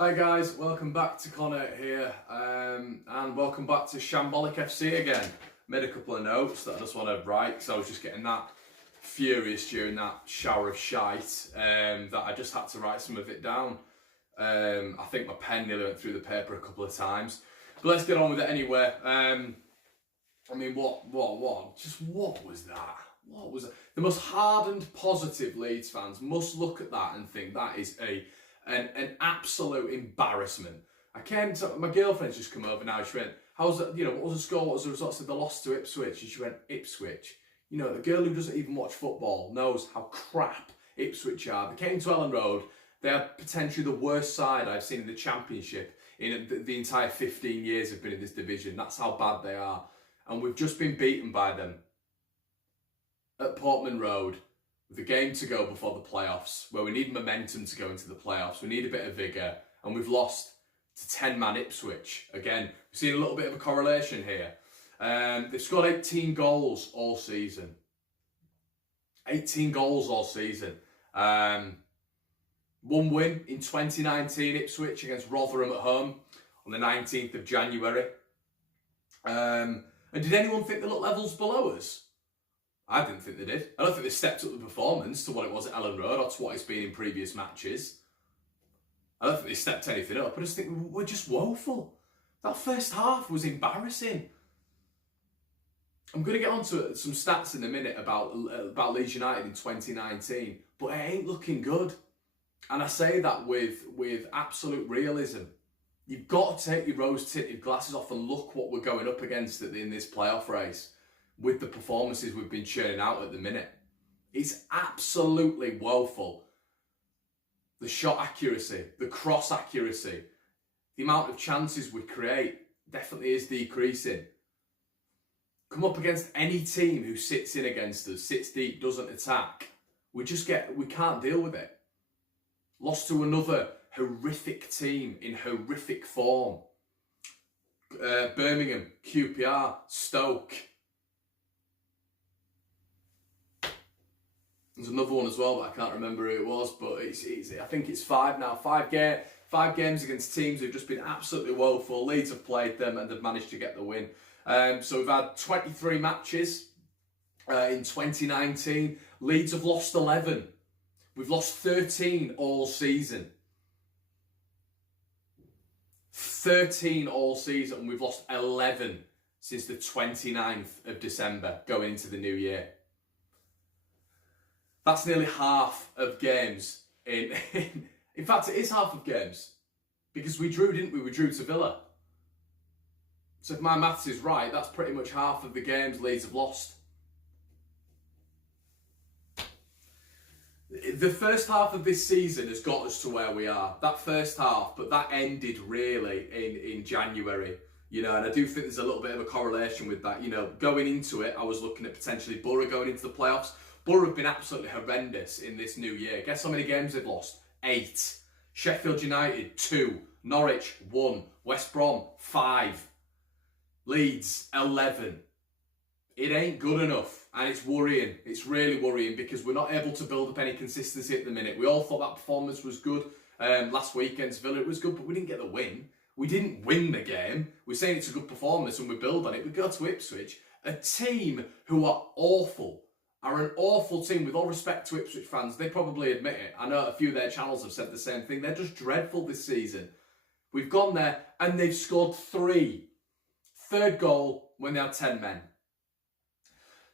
Hi guys, welcome back to Conor here, and welcome back to Shambolic FC again. Made a couple of notes that I just want to write because I was just getting that furious during that shower of shite that I just had to write some of it down. I think my pen nearly went through the paper a couple of times, but let's get on with it anyway. What was that? What was it? The most hardened, positive Leeds fans must look at that and think that is an absolute embarrassment. I came to my girlfriend's just come over now. She went, "How's that? What was the score? What was the result?" I said, "They lost to Ipswich." And she went, "Ipswich." The girl who doesn't even watch football knows how crap Ipswich are. They came to Ellen Road. They are potentially the worst side I've seen in the Championship in the entire 15 years I've been in this division. That's how bad they are. And we've just been beaten by them at Portman Road with a game to go before the playoffs, where we need momentum to go into the playoffs. We need a bit of vigour, and we've lost to 10-man Ipswich. Again, we've seen a little bit of a correlation here. They've scored 18 goals all season. 18 goals all season. One win in 2019, Ipswich against Rotherham at home on the 19th of January. And did anyone think they looked levels below us? I didn't think they did. I don't think they stepped up the performance to what it was at Ellen Road or to what it's been in previous matches. I don't think they stepped anything up. I just think we're just woeful. That first half was embarrassing. I'm going to get onto some stats in a minute about Leeds United in 2019, but it ain't looking good. And I say that with absolute realism. You've got to take your rose-tinted glasses off and look what we're going up against in this playoff race. With the performances we've been churning out at the minute. It's absolutely woeful. The shot accuracy, the cross accuracy, the amount of chances we create definitely is decreasing. Come up against any team who sits in against us, sits deep, doesn't attack. We can't deal with it. Lost to another horrific team in horrific form. Birmingham, QPR, Stoke. There's another one as well, but I can't remember who it was. But I think it's 5 now. Five games against teams who've just been absolutely woeful. Leeds have played them and they've managed to get the win. So we've had 23 matches in 2019. Leeds have lost 11. We've lost 13 all season. 13 all season, and we've lost 11 since the 29th of December going into the new year. That's nearly half of games. In fact, it is half of games. Because we drew, didn't we? We drew to Villa. So if my maths is right, that's pretty much half of the games Leeds have lost. The first half of this season has got us to where we are. That first half, but that ended really in January. And I do think there's a little bit of a correlation with that. Going into it, I was looking at potentially Borough going into the playoffs. Borough have been absolutely horrendous in this new year. Guess how many games they've lost? 8. Sheffield United, 2. Norwich, 1. West Brom, 5. Leeds, 11. It ain't good enough, and it's worrying. It's really worrying because we're not able to build up any consistency at the minute. We all thought that performance was good last week against Villa. It was good, but we didn't get the win. We didn't win the game. We're saying it's a good performance and we build on it. We go to Ipswich, a team who are awful. Are an awful team. With all respect to Ipswich fans, they probably admit it. I know a few of their channels have said the same thing. They're just dreadful this season. We've gone there and they've scored 3. Third goal when they had 10 men.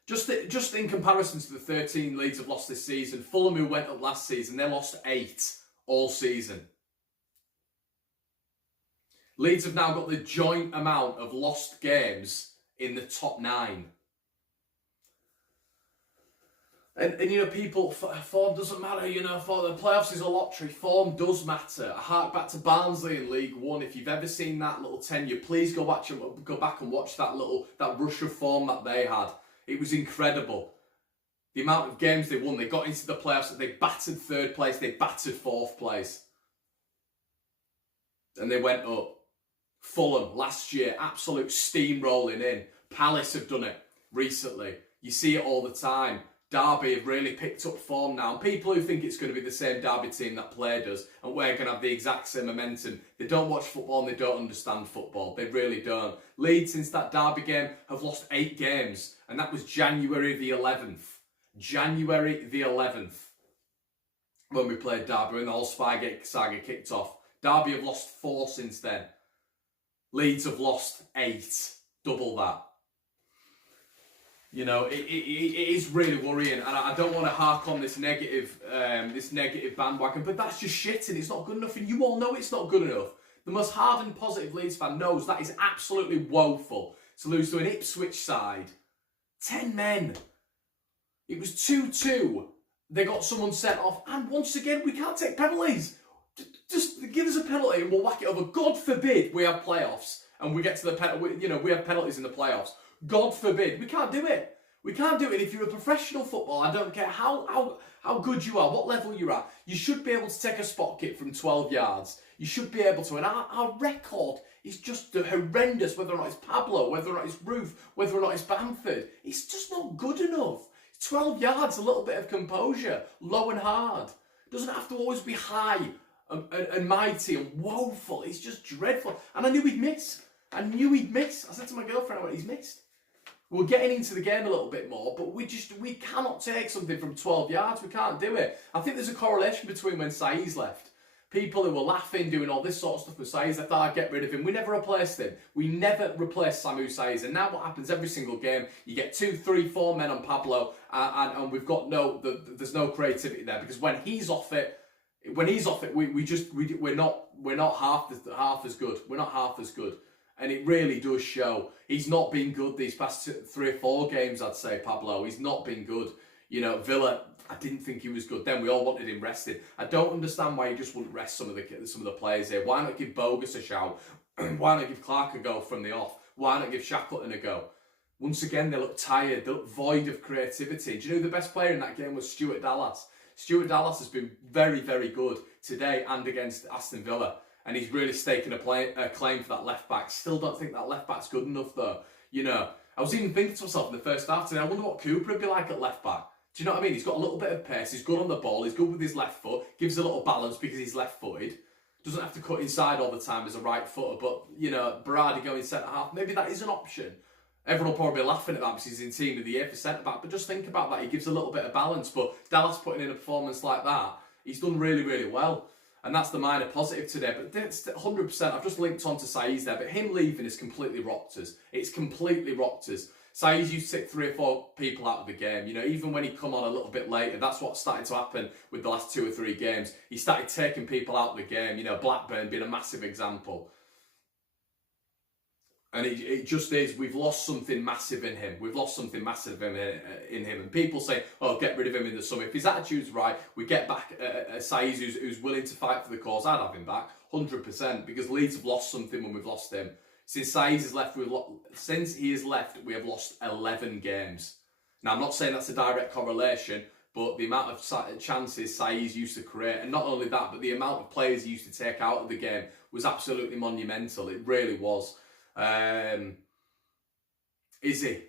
Just in comparison to the 13 Leeds have lost this season, Fulham, who went up last season, they lost 8 all season. Leeds have now got the joint amount of lost games in the top 9. And people, form doesn't matter, for the playoffs is a lottery. Form does matter. I hark back to Barnsley in League One. If you've ever seen that little tenure, please go back and watch that rush of form that they had. It was incredible. The amount of games they won. They got into the playoffs. They battered 3rd place. They battered 4th place. And they went up. Fulham last year, absolute steamrolling in. Palace have done it recently. You see it all the time. Derby have really picked up form now. And people who think it's going to be the same Derby team that played us and we're going to have the exact same momentum, they don't watch football and they don't understand football. They really don't. Leeds, since that Derby game, have lost 8 games. And that was January the 11th. January the 11th. When we played Derby and the whole Spygate saga kicked off. Derby have lost 4 since then. Leeds have lost 8. Double that. You know, it is really worrying, and I don't want to hark on this negative bandwagon, but that's just shit, and it's not good enough, and you all know it's not good enough. The most hardened, positive Leeds fan knows that is absolutely woeful to lose to an Ipswich side. 10 men. It was 2-2. They got someone sent off, and once again, we can't take penalties. Just give us a penalty, and we'll whack it over. God forbid we have playoffs, and we get to the we have penalties in the playoffs. God forbid. We can't do it. We can't do it. If you're a professional footballer, I don't care how good you are, what level you're at, you should be able to take a spot kick from 12 yards. You should be able to. And our record is just horrendous, whether or not it's Pablo, whether or not it's Roof, whether or not it's Bamford. It's just not good enough. 12 yards, a little bit of composure, low and hard. It doesn't have to always be high and mighty and woeful. It's just dreadful. And I knew he'd miss. I said to my girlfriend, he's missed. We're getting into the game a little bit more, but we cannot take something from 12 yards. We can't do it. I think there's a correlation between when Saïs left. People who were laughing, doing all this sort of stuff with Saïs, they thought I'd get rid of him. We never replaced him. We never replaced Samu Saïs. And now what happens every single game, you get 2, 3, 4 men on Pablo, and we've got there's no creativity there, because when he's off it, we're not half as good. We're not half as good. And it really does show. He's not been good these past 3 or 4 games, I'd say, Pablo. He's not been good. You know, Villa, I didn't think he was good then. We all wanted him rested. I don't understand why he just wouldn't rest some of the players here. Why not give Bogus a shout? Why not give Clark a go from the off? Why not give Shackleton a go? Once again, they look tired. They look void of creativity. Do you know who the best player in that game was? Stuart Dallas. Stuart Dallas has been very, very good today and against Aston Villa. And he's really staking a claim for that left back. Still don't think that left back's good enough though. You know, I was even thinking to myself in the first half today, I wonder what Cooper would be like at left back. Do you know what I mean? He's got a little bit of pace, he's good on the ball, he's good with his left foot, gives a little balance because he's left footed. Doesn't have to cut inside all the time as a right footer, but, you know, Berardi going centre half, maybe that is an option. Everyone will probably be laughing at that because he's in team of the year for centre back, but just think about that, he gives a little bit of balance. But Dallas putting in a performance like that, he's done really, really well. And that's the minor positive today. But 100%, I've just linked on to Saïs there, but him leaving is completely rocked us. It's completely rocked us. Saïs used to take 3 or 4 people out of the game. You know, even when he come on a little bit later, that's what started to happen with the last 2 or 3 games. He started taking people out of the game. You know, Blackburn being a massive example. And it just is, we've lost something massive in him. We've lost something massive in him. And people say, oh, get rid of him in the summer. If his attitude's right, we get back a Saïs who's willing to fight for the cause. I'd have him back, 100%, because Leeds have lost something when we've lost him. Since he has left, we have lost 11 games. Now, I'm not saying that's a direct correlation, but the amount of chances Saïs used to create, and not only that, but the amount of players he used to take out of the game was absolutely monumental. It really was. Is he?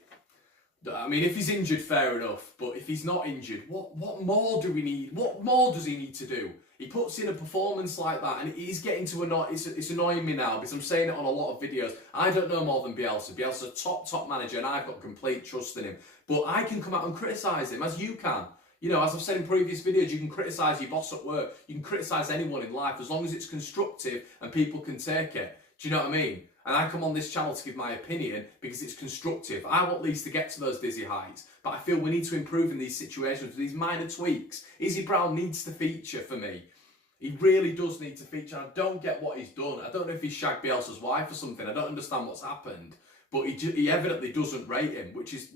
I mean, if he's injured, fair enough. But if he's not injured, what more do we need? What more does he need to do? He puts in a performance like that, and he's getting to annoy. It's annoying me now because I'm saying it on a lot of videos. I don't know more than Bielsa. Bielsa's a top manager, and I've got complete trust in him. But I can come out and criticise him, as you can. You know, as I've said in previous videos, you can criticise your boss at work. You can criticise anyone in life as long as it's constructive and people can take it. Do you know what I mean? And I come on this channel to give my opinion because it's constructive. I want Leeds to get to those dizzy heights, but I feel we need to improve in these situations with these minor tweaks. Izzy Brown needs to feature for me. He really does need to feature. I don't get what he's done. I don't know if he's shagged Bielsa's wife or something. I don't understand what's happened, but he evidently doesn't rate him, which is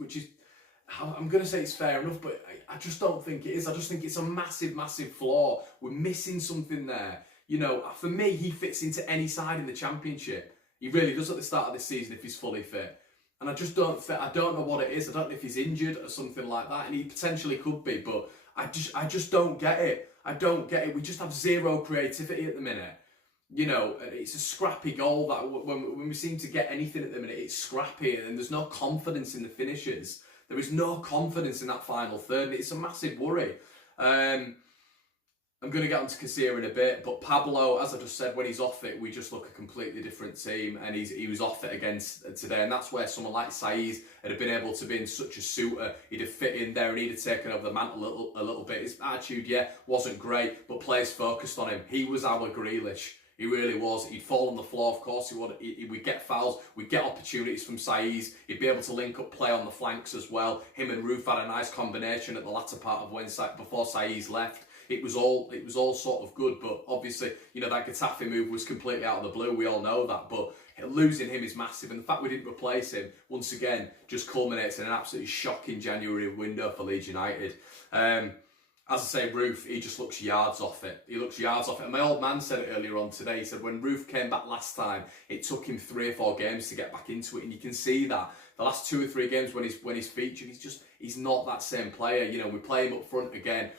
I'm going to say it's fair enough, but I just don't think it is. I just think it's a massive flaw. We're missing something there. You know, for me, he fits into any side in the Championship. He really does at the start of this season if he's fully fit. And I just don't fit. I don't know what it is. I don't know if he's injured or something like that, and he potentially could be, but I just don't get it. I don't get it. We just have zero creativity at the minute. You know, it's a scrappy goal that when we seem to get anything at the minute, it's scrappy and there's no confidence in the finishes. There is no confidence in that final third, and it's a massive worry. I'm going to get onto Casilla in a bit, but Pablo, as I just said, when he's off it, we just look a completely different team, and he was off it against today, and that's where someone like Saiz had been able to be in such a suitor. He'd have fit in there, and he'd have taken over the mantle a little bit. His attitude, yeah, wasn't great, but players focused on him. He was our Grealish. He really was. He'd fall on the floor, of course he would. We'd get fouls, we'd get opportunities from Saiz. He'd be able to link up play on the flanks as well. Him and Roof had a nice combination at the latter part of when before Saiz left. It was all sort of good, but obviously, you know, that Getafe move was completely out of the blue. We all know that, but losing him is massive, and the fact we didn't replace him once again just culminates in an absolutely shocking January window for Leeds United. As I say, Roof, he just looks yards off it. He looks yards off it. And my old man said it earlier on today. He said when Roof came back last time, it took him 3 or 4 games to get back into it. And you can see that. The last 2 or 3 games when he's featured, he's not that same player. You know, we play him up front again.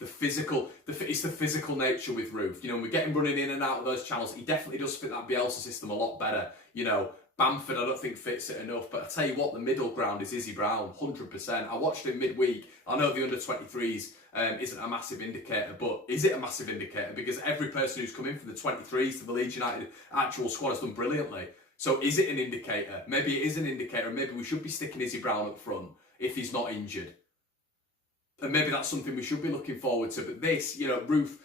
It's the physical nature with Roof. You know, we get him running in and out of those channels. He definitely does fit that Bielsa system a lot better. You know, Bamford, I don't think fits it enough, but I tell you what, the middle ground is Izzy Brown, 100%. I watched him midweek. I know the under-23s isn't a massive indicator, but is it a massive indicator? Because every person who's come in for the 23s to the Leeds United actual squad has done brilliantly. So is it an indicator? Maybe it is an indicator, and maybe we should be sticking Izzy Brown up front if he's not injured. And maybe that's something we should be looking forward to. But this, you know, Roof,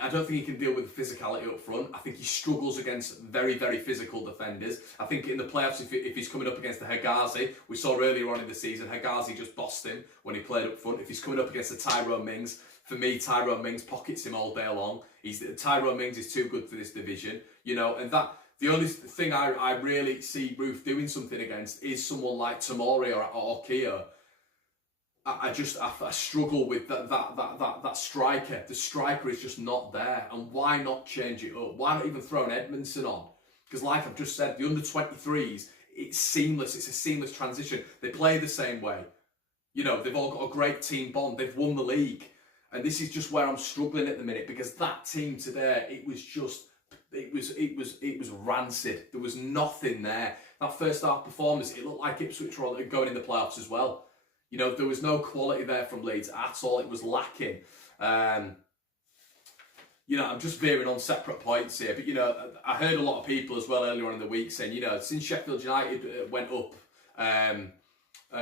I don't think he can deal with the physicality up front. I think he struggles against very, very physical defenders. I think in the playoffs, if he's coming up against the Hegazi, we saw earlier on in the season, Hegazi just bossed him when he played up front. If he's coming up against the Tyrone Mings, for me, Tyrone Mings pockets him all day long. Tyrone Mings is too good for this division, you know, and that... The only thing I really see Roof doing something against is someone like Tomori or Keogh. I struggle with that striker. The striker is just not there. And why not change it up? Why not even throw an Edmondson on? Because like I've just said, the under-23s, it's seamless. It's a seamless transition. They play the same way. You know, they've all got a great team bond. They've won the league. And this is just where I'm struggling at the minute, because that team today, it was rancid. There was nothing there. That first half performance, it looked like Ipswich were going in the playoffs as well. You know, there was no quality there from Leeds at all. It was lacking. You know, I'm just veering on separate points here. But, you know, I heard a lot of people as well earlier on in the week saying, you know, since Sheffield United went up,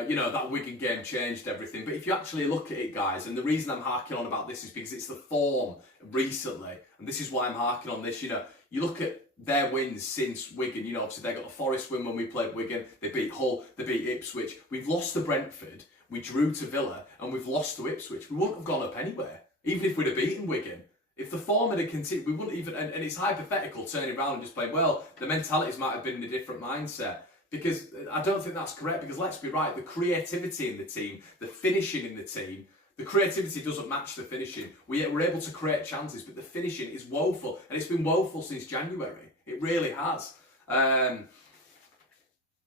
you know, that Wigan game changed everything. But if you actually look at it, guys, and the reason I'm harking on about this is because it's the form recently. And this is why I'm harking on this. You know, you look at their wins since Wigan. You know, obviously they got the Forest win when we played Wigan. They beat Hull. They beat Ipswich. We've lost to Brentford. We drew to Villa, and we've lost to Ipswich. We wouldn't have gone up anywhere, even if we'd have beaten Wigan. If the form had continued, we wouldn't even... And it's hypothetical turning around and just playing, well, the mentalities might have been in a different mindset. Because I don't think that's correct, because let's be right, the creativity in the team, the finishing in the team, the creativity doesn't match the finishing. We're able to create chances, but the finishing is woeful, and it's been woeful since January. It really has.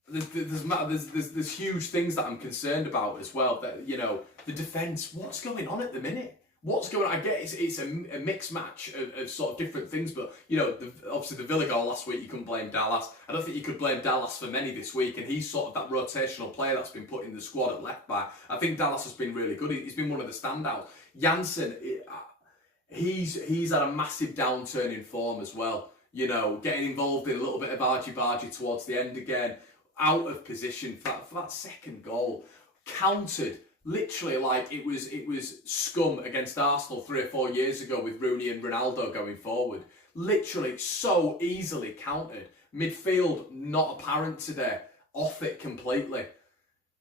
There's huge things that I'm concerned about as well. That, you know, the defence, what's going on at the minute? What's going on? I get it's a mixed match of sort of different things, but, you know, obviously the Villa goal last week, you couldn't blame Dallas. I don't think you could blame Dallas for many this week, and he's sort of that rotational player that's been put in the squad at left back. I think Dallas has been really good. He's been one of the standouts. Janssen, he's had a massive downturn in form as well. You know, getting involved in a little bit of argy-bargy towards the end again, out of position for that second goal, countered. Literally, like it was scum against Arsenal 3 or 4 years ago with Rooney and Ronaldo going forward. Literally, so easily countered. Midfield, not apparent today. Off it completely.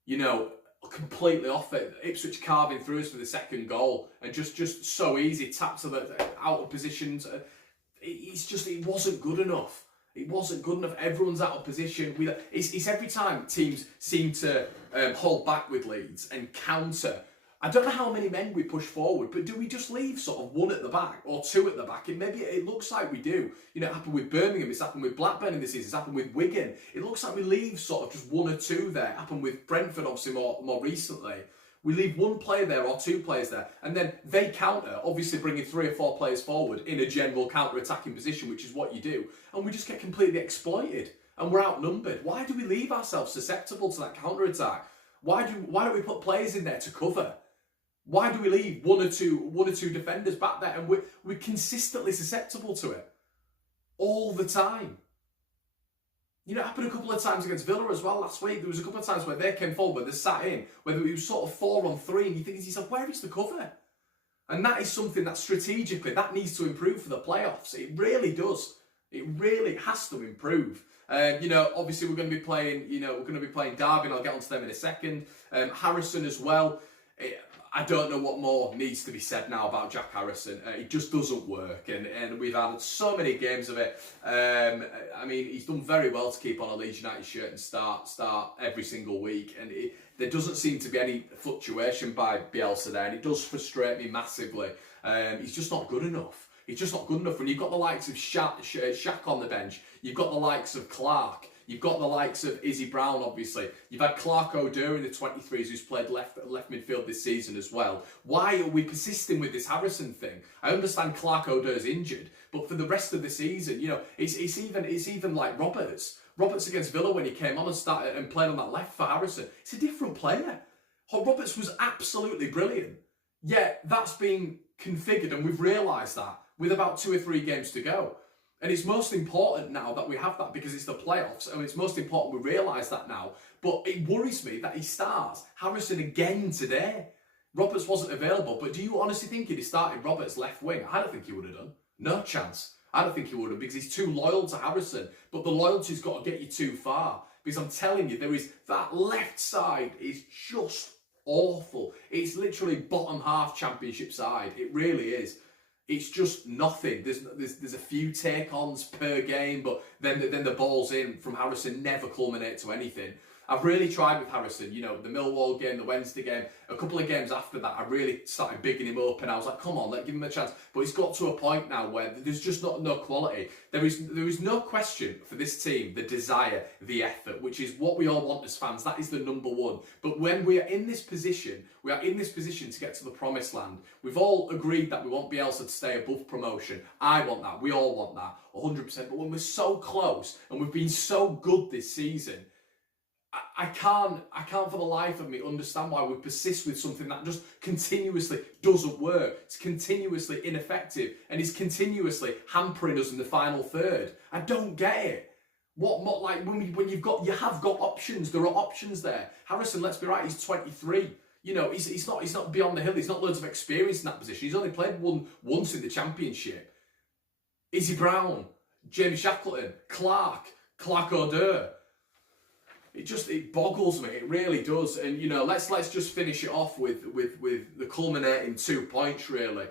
You know, completely off it. Ipswich carving through us for the second goal. And just so easy. Tapped to the out of positions. It wasn't good enough. It wasn't good enough. Everyone's out of position. It's every time teams seem to hold back with Leeds and counter. I don't know how many men we push forward, but do we just leave sort of 1 at the back or 2 at the back? And maybe it looks like we do. You know, it happened with Birmingham. It's happened with Blackburn in this season. It's happened with Wigan. It looks like we leave sort of just 1 or 2 there. It happened with Brentford, obviously, more recently. We leave 1 player there or 2 players there, and then they counter, obviously bringing 3 or 4 players forward in a general counter-attacking position, which is what you do, and we just get completely exploited, and we're outnumbered. Why do we leave ourselves susceptible to that counter-attack? Why don't we put players in there to cover? Why do we leave one or two defenders back there? And we're consistently susceptible to it all the time. You know, it happened a couple of times against Villa as well last week. There was a couple of times where they came forward, where they sat in, where it was sort of 4-on-3, and you think to yourself, where is the cover? And that is something that strategically, that needs to improve for the playoffs. It really does. It really has to improve. You know, obviously we're going to be playing, Derby, and I'll get onto them in a second. Harrison as well. I don't know what more needs to be said now about Jack Harrison. It just doesn't work, and we've had so many games of it. I mean, he's done very well to keep on a Leeds United shirt and start every single week, and there doesn't seem to be any fluctuation by Bielsa there, and it does frustrate me massively. He's just not good enough. He's just not good enough. When you've got the likes of Shaq on the bench, you've got the likes of Clark, you've got the likes of Izzy Brown, obviously. You've had Clark O'Doher in the 23s, who's played left midfield this season as well. Why are we persisting with this Harrison thing? I understand Clark O'Doher's injured, but for the rest of the season, you know, it's even like Roberts. Roberts against Villa when he came on and started and played on that left for Harrison. It's a different player. Roberts was absolutely brilliant. Yet that's been configured, and we've realised that with about 2 or 3 games to go. And it's most important now that we have that, because it's the playoffs, and it's most important we realise that now. But it worries me that he starts Harrison again today. Roberts wasn't available, but do you honestly think he'd have started Roberts left wing? I don't think he would have done. No chance. I don't think he would have, because he's too loyal to Harrison. But the loyalty's got to get you too far. Because I'm telling you, that left side is just awful. It's literally bottom half championship side. It really is. It's just nothing. There's a few take-ons per game, but then the balls in from Harrison never culminate to anything. I've really tried with Harrison, you know, the Millwall game, the Wednesday game, a couple of games after that, I really started bigging him up, and I was like, come on, give him a chance. But it's got to a point now where there's just no quality. There is no question for this team, the desire, the effort, which is what we all want as fans. That is the number one. But when we are in this position, to get to the promised land. We've all agreed that we want Bielsa to stay above promotion. I want that. We all want that, 100%. But when we're so close, and we've been so good this season, I can't for the life of me understand why we persist with something that just continuously doesn't work. It's continuously ineffective, and is continuously hampering us in the final third. I don't get it. What like when you have got options, there are options there. Harrison, let's be right, he's 23. You know, he's not beyond the hill. He's not loads of experience in that position. He's only played once in the Championship. Izzy Brown, Jamie Shackleton, Clark O'Doher. It boggles me. It really does. And you know, let's just finish it off with the culminating 2 points really.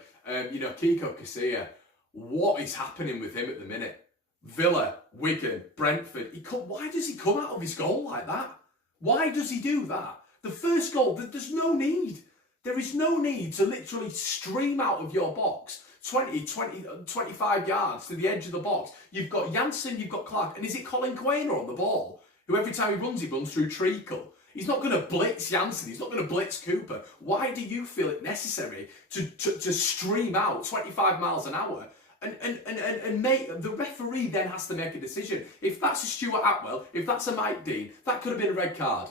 You know, Kiko Casilla, what is happening with him at the minute? Villa, Wigan, Brentford. Why does he come out of his goal like that? Why does he do that? The first goal, there's no need. There is no need to literally stream out of your box 25 yards to the edge of the box. You've got Janssen, you've got Clark, and is it Colin Quainer on the ball? Who every time he runs through treacle. He's not going to blitz Janssen. He's not going to blitz Cooper. Why do you feel it necessary to stream out 25 miles an hour? And make the referee then has to make a decision. If that's a Stuart Atwell, if that's a Mike Dean, that could have been a red card.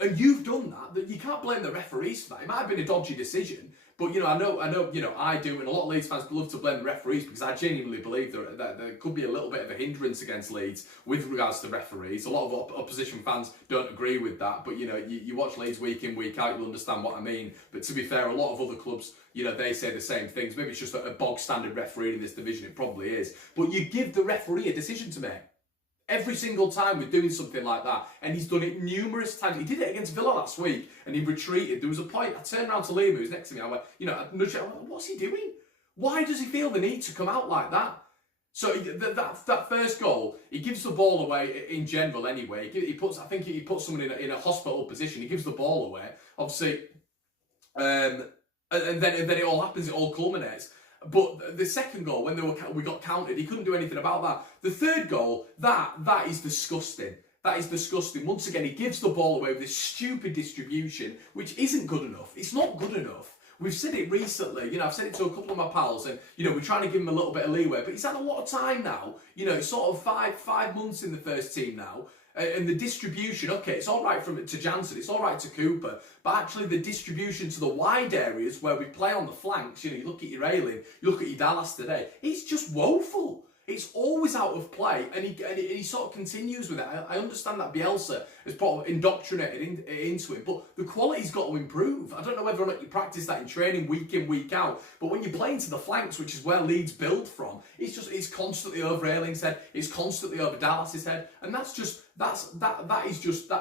And you've done that. You can't blame the referees for that. It might have been a dodgy decision, but you know, I know, you know, I do, and a lot of Leeds fans love to blame the referees, because I genuinely believe that there could be a little bit of a hindrance against Leeds with regards to referees. A lot of opposition fans don't agree with that, but you know, you watch Leeds week in, week out, you'll understand what I mean. But to be fair, a lot of other clubs, you know, they say the same things. Maybe it's just a bog standard referee in this division. It probably is. But you give the referee a decision to make. Every single time we're doing something like that, and he's done it numerous times. He did it against Villa last week, and he retreated. There was a point, I turned around to Liam, who was next to me, I went, you know, I nudged him, I went, what's he doing? Why does he feel the need to come out like that? So that first goal, he gives the ball away in general anyway. I think he puts someone in a hospital position. He gives the ball away, obviously, and then it all happens, it all culminates. But the second goal, when we got counted, he couldn't do anything about that. The third goal, that is disgusting. That is disgusting. Once again, he gives the ball away with this stupid distribution, which isn't good enough. It's not good enough. We've said it recently, you know, I've said it to a couple of my pals, and, you know, we're trying to give him a little bit of leeway, but he's had a lot of time now. You know, it's sort of five months in the first team now. And the distribution, okay, it's all right to Jansen, it's all right to Cooper, but actually the distribution to the wide areas where we play on the flanks, you know, you look at your Ayling, you look at your Dallas today, it's just woeful. It's always out of play, and he sort of continues with it. I understand that Bielsa has probably indoctrinated into him, but the quality's got to improve. I don't know whether or not you practice that in training week in, week out, but when you play into the flanks, which is where Leeds build from, it's constantly over Ayling's head, it's constantly over Dallas's head, and that's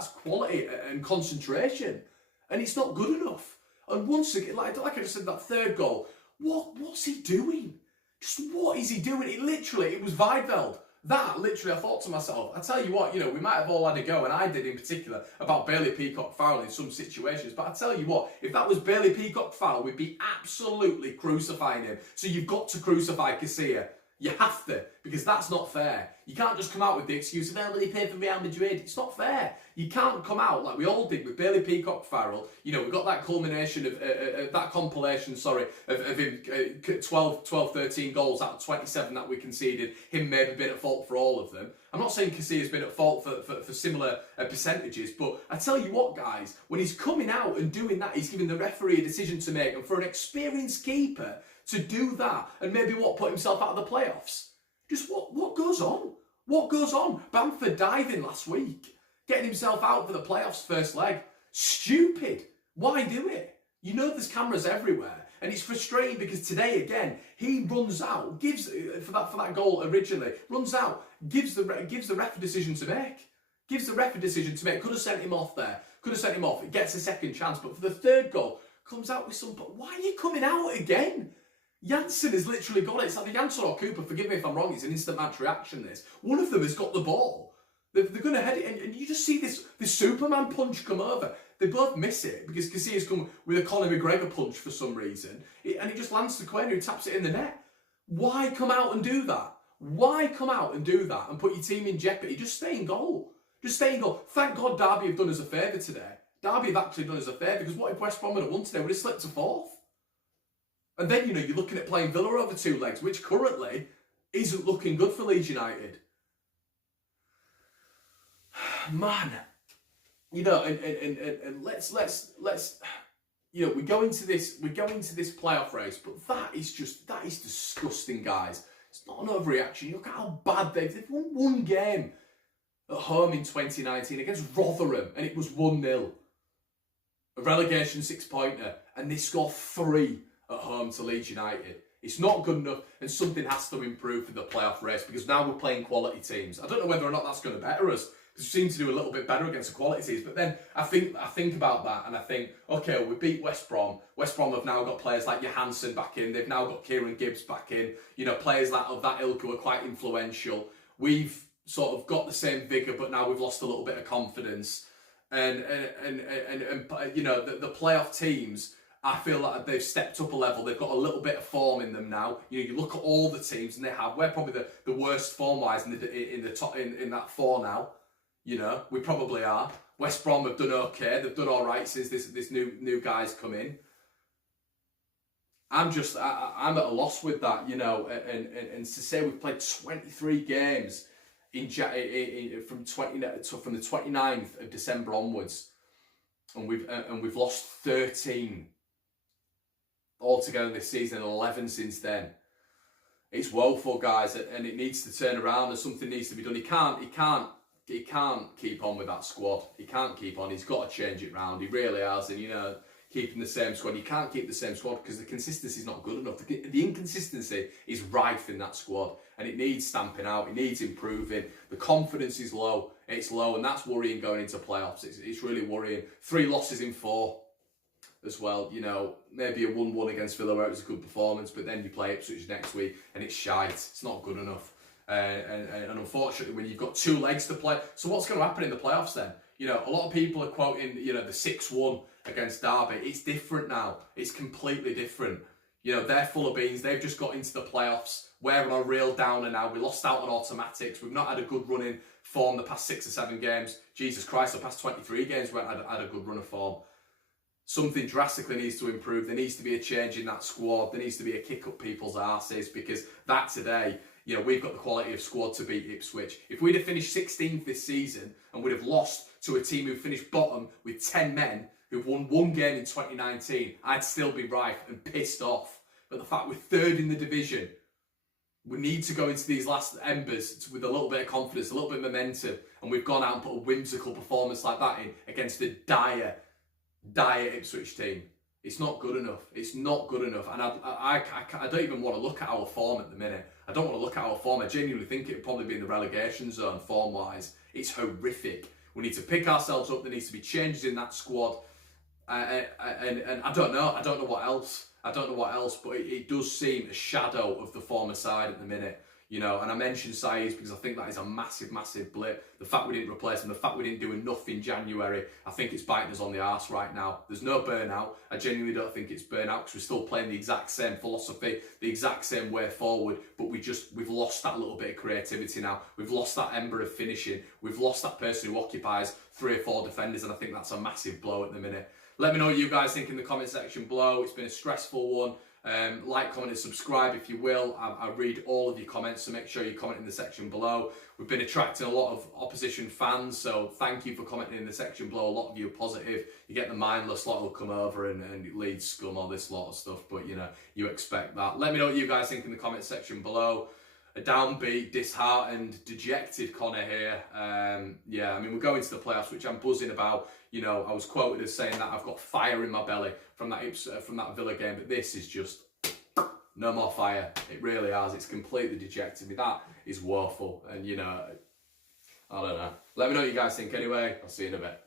quality and concentration, and it's not good enough. And once again, like I just said, that third goal, what's he doing? Just what is he doing? It was Weidveld. That, literally, I thought to myself, I tell you what, you know, we might have all had a go, and I did in particular, about Bailey Peacock foul in some situations, but I tell you what, if that was Bailey Peacock foul, we'd be absolutely crucifying him. So you've got to crucify Casilla. You have to, because that's not fair. You can't just come out with the excuse of, well, he paid for Real Madrid. It's not fair. You can't come out like we all did with Bailey Peacock Farrell. You know, we got that culmination of, that compilation, of him 12, 13 goals out of 27 that we conceded. Him maybe been at fault for all of them. I'm not saying Casilla's been at fault for similar percentages, but I tell you what, guys, when he's coming out and doing that, he's giving the referee a decision to make, and for an experienced keeper to do that and maybe put himself out of the playoffs. Just what goes on? What goes on? Bamford diving last week, getting himself out for the playoffs first leg. Stupid. Why do it? You know there's cameras everywhere, and it's frustrating because today again he runs out, gives for that goal originally, runs out, gives the ref a decision to make. Gives the ref a decision to make. Could have sent him off there. Could have sent him off. It gets a second chance, but for the third goal, comes out with some. Why are you coming out again? Jansen has literally got it. It's like the Jansen or Cooper, forgive me if I'm wrong, it's an instant match reaction, this. One of them has got the ball. They're going to head it, and you just see this Superman punch come over. They both miss it, because Casilla's come with a Conor McGregor punch for some reason, and it just lands to Quinn, who taps it in the net. Why come out and do that? Why come out and do that and put your team in jeopardy? Just stay in goal. Just stay in goal. Thank God Derby have done us a favour today. Derby have actually done us a favour, because what if West Brom had won today? Would have slipped to fourth. And then, you know, you're looking at playing Villa over two legs, which currently isn't looking good for Leeds United. Man, you know, and let's you know, we go into this playoff race, but that is disgusting, guys. It's not an overreaction. You look at how bad they've won one game at home in 2019 against Rotherham, and it was 1-0. A relegation 6-pointer, and they score 3 at home to Leeds United. It's not good enough, and something has to improve for the playoff race, because now we're playing quality teams. I don't know whether or not that's going to better us, because we seem to do a little bit better against the quality teams. But then I think about that, and I think, okay, well, we beat West Brom. West Brom have now got players like Johansson back in. They've now got Kieran Gibbs back in. You know, players of that ilk who are quite influential. We've sort of got the same vigour, but now we've lost a little bit of confidence. And you know, the playoff teams, I feel like they've stepped up a level. They've got a little bit of form in them now. You know, you look at all the teams, and we're probably the worst form-wise in the top in that 4 now. You know, we probably are. West Brom have done okay. They've done all right since this new guy's come in. I'm at a loss with that. You know, and to say we've played 23 games from the 29th of December onwards, and we've lost 13 altogether this season, and 11 since then. It's woeful, guys, and it needs to turn around, and something needs to be done. He can't keep on with that squad. He can't keep on. He's got to change it round. He really has, and you know, keeping the same squad. You can't keep the same squad because the consistency is not good enough. The inconsistency is rife in that squad, and it needs stamping out. It needs improving. The confidence is low. It's low, and that's worrying going into playoffs. It's really worrying. 3 losses in 4 as well. You know, maybe a 1-1 against Villa where it was a good performance, but then you play Ipswich next week and it's shite. It's not good enough. And unfortunately, when you've got 2 legs to play, so what's going to happen in the playoffs then? You know, a lot of people are quoting, you know, the 6-1 against Derby. It's different now. It's completely different. You know, they're full of beans. They've just got into the playoffs. We're on a real downer now. We lost out on automatics. We've not had a good run in form the past 6 or 7 games. Jesus Christ, the past 23 games we haven't had a good run of form. something drastically needs to improve. There needs to be a change in that squad. There needs to be a kick up people's arses, because that today, you know, we've got the quality of squad to beat Ipswich. If we'd have finished 16th this season and we'd have lost to a team who finished bottom with 10 men who've won one game in 2019, I'd still be rife and pissed off. But the fact we're third in the division, we need to go into these last embers with a little bit of confidence, a little bit of momentum, and we've gone out and put a whimsical performance like that in against a dire Ipswich team. It's not good enough. It's not good enough. And I don't even want to look at our form at the minute. I don't want to look at our form. I genuinely think it would probably be in the relegation zone form-wise. It's horrific. We need to pick ourselves up. There needs to be changes in that squad. And I don't know. I don't know what else. But it does seem a shadow of the former side at the minute. You know, and I mentioned Saiz because I think that is a massive, massive blip. The fact we didn't replace him, the fact we didn't do enough in January, I think it's biting us on the arse right now. There's no burnout. I genuinely don't think it's burnout, because we're still playing the exact same philosophy, the exact same way forward, but we've lost that little bit of creativity now. We've lost that ember of finishing. We've lost that person who occupies 3 or 4 defenders, and I think that's a massive blow at the minute. Let me know what you guys think in the comment section below. It's been a stressful one. Like, comment and subscribe if you will. I read all of your comments, so make sure you comment in the section below. We've been attracting a lot of opposition fans, so thank you for commenting in the section below. A lot of you are positive. You get the mindless lot will come over and Leeds scum, all this lot of stuff, but you know, you expect that. Let me know what you guys think in the comment section below. A downbeat, disheartened, dejected Conor here. Yeah, I mean, we're going to the playoffs, which I'm buzzing about. You know, I was quoted as saying that I've got fire in my belly from that Villa game, but this is just no more fire. It really has. It's completely dejected me. That is woeful, and you know, I don't know. Let me know what you guys think anyway. I'll see you in a bit.